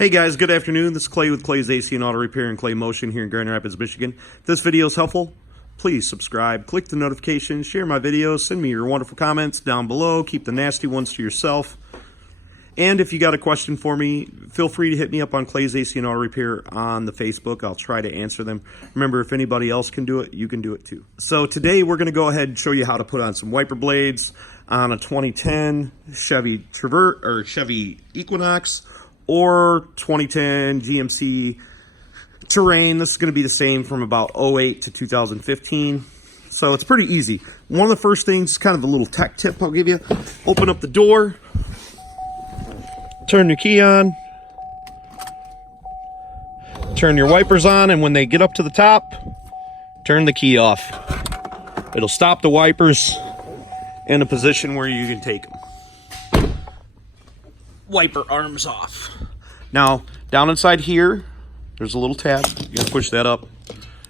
Hey guys, good afternoon. This is Clay with Clay's AC and Auto Repair and Clay Motion here in Grand Rapids, Michigan. If this video is helpful, please subscribe, click the notifications, share my videos, send me your wonderful comments down below. Keep the nasty ones to yourself. And if you got a question for me, feel free to hit me up on Clay's AC and Auto Repair on the Facebook. I'll try to answer them. Remember, if anybody else can do it, you can do it too. So today we're going to go ahead and show you how to put on some wiper blades on a 2010 Chevy Equinox or 2010 GMC Terrain. This is going to be the same from about 08 to 2015. So it's pretty easy. One of the first things, kind of a little tech tip I'll give you, open up the door, turn your key on, turn your wipers on, and when they get up to the top, turn the key off. It'll stop the wipers in a position where you can take them. Wiper arms off. Now, down inside here, there's a little tab. You're gonna push that up,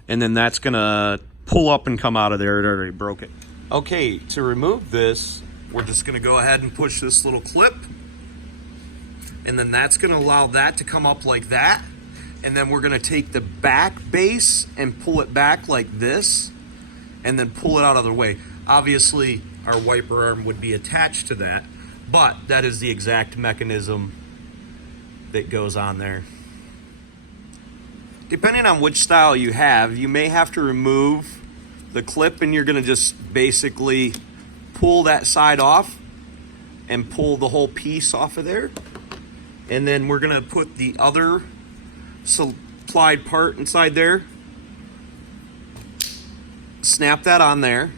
and then that's gonna pull up and come out of there. It already broke it. Okay, to remove this, we're just gonna go ahead and push this little clip, and then that's gonna allow that to come up like that. And then we're gonna take the back base and pull it back like this, and then pull it out of the way. Obviously, our wiper arm would be attached to that, but that is the exact mechanism that goes on there. Depending on which style you have, you may have to remove the clip, and you're gonna just basically pull that side off and pull the whole piece off of there. And then we're gonna put the other supplied part inside there, snap that on there.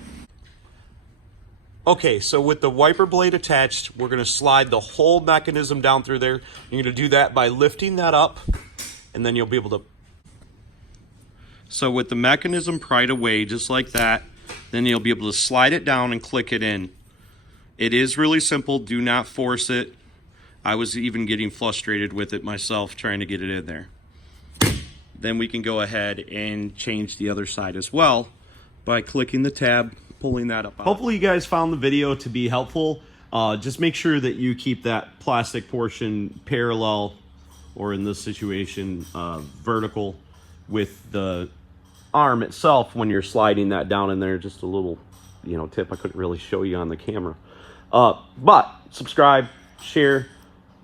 Okay, so with the wiper blade attached, we're gonna slide the whole mechanism down through there. You're gonna do that by lifting that up, and then you'll be able to. So with the mechanism pried away, just like that, then you'll be able to slide it down and click it in. It is really simple, do not force it. I was even getting frustrated with it myself, trying to get it in there. Then we can go ahead and change the other side as well by clicking the tab, pulling that up. Hopefully you guys found the video to be helpful. Just make sure that you keep that plastic portion parallel, or in this situation, vertical with the arm itself when you're sliding that down in there. Just a little, tip I couldn't really show you on the camera. But subscribe, share,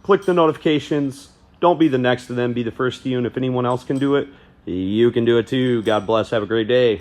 click the notifications. Don't be the next to them, be the first to you. And if anyone else can do it, you can do it too. God bless. Have a great day.